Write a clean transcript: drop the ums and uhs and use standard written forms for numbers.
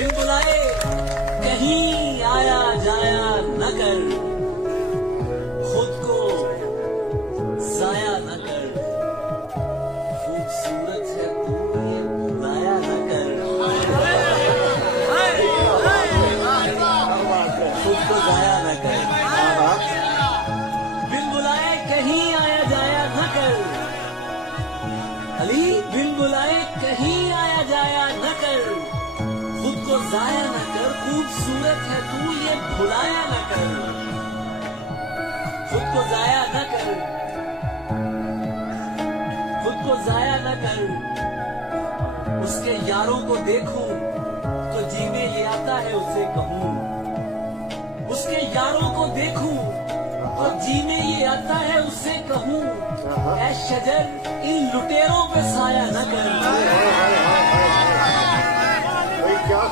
बिन बुलाए कहीं आया जाया न कर, खुद को जाया न कर, खूबसूरत है तू ये भुलाया न कर, खुद को जाया न कर, बिन बुलाए कहीं आया जाया न कर, अली बिन बुलाए कहीं आया जाया न कर, खुद को जाया न कर, खूबसूरत है तू ये भुलाया न कर, खुद को जाया न कर, खुद को जाया न कर, उसके यारों को देखूं तो जी में ये आता है उसे कहूं, उसके यारों को देखूं तो जी में ये आता है उससे कहूं, ऐ शजर इन लुटेरों पे साया न कर।